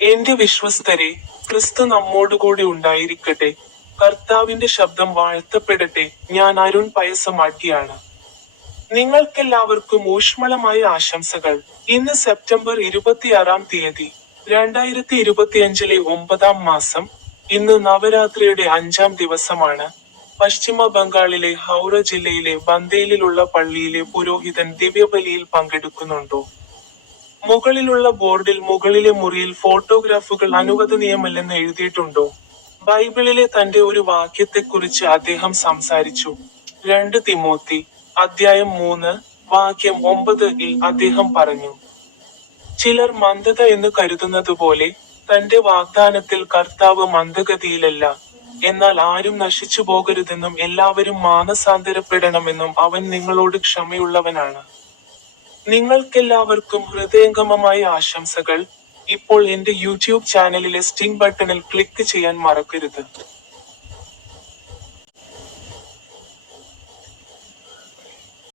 എന്റെ വിശ്വസ്തരെ ക്രിസ്തു നമ്മോടുകൂടി ഉണ്ടായിരിക്കട്ടെ. കർത്താവിന്റെ ശബ്ദം വാഴ്ത്തപ്പെടട്ടെ. ഞാൻ അരുൺ പയസമാട്ടിയാണ് നിങ്ങൾക്കെല്ലാവർക്കും ഊഷ്മളമായ ആശംസകൾ. ഇന്ന് സെപ്റ്റംബർ ഇരുപത്തിയാറാം തീയതി രണ്ടായിരത്തി ഇരുപത്തിയഞ്ചിലെ ഒമ്പതാം മാസം ഇന്ന് നവരാത്രിയുടെ അഞ്ചാം ദിവസമാണ്. പശ്ചിമ ബംഗാളിലെ ഹൗറ ജില്ലയിലെ ബന്തേലിലുള്ള പള്ളിയിലെ പുരോഹിതൻ ദിവ്യബലിയിൽ പങ്കെടുക്കുന്നുണ്ടോ? മുകളിലുള്ള ബോർഡിൽ മുകളിലെ മുറിയിൽ ഫോട്ടോഗ്രാഫുകൾ അനുവദനീയമല്ലെന്ന് എഴുതിയിട്ടുണ്ടോ? ബൈബിളിലെ തന്റെ ഒരു വാക്യത്തെക്കുറിച്ച് അദ്ദേഹം സംസാരിച്ചു. രണ്ട് തിമോത്തി അധ്യായം മൂന്ന് വാക്യം ഒമ്പത് അദ്ദേഹം പറഞ്ഞു ചിലർ മന്ദത എന്ന് കരുതുന്നത് പോലെ തന്റെ വാഗ്ദാനത്തിൽ കർത്താവ് മന്ദഗതിയിലല്ല. എന്നാൽ ആരും നശിച്ചു പോകരുതെന്നും എല്ലാവരും മാനസാന്തരപ്പെടണമെന്നും അവൻ നിങ്ങളോട് ക്ഷമയുള്ളവനാണ്. നിങ്ങൾക്കെല്ലാവർക്കും ഹൃദയംഗമമായ ആശംസകൾ. ഇപ്പോൾ എന്റെ യൂട്യൂബ് ചാനലിലെ സ്റ്റിംഗ് ബട്ടണിൽ ക്ലിക്ക് ചെയ്യാൻ മറക്കരുത്.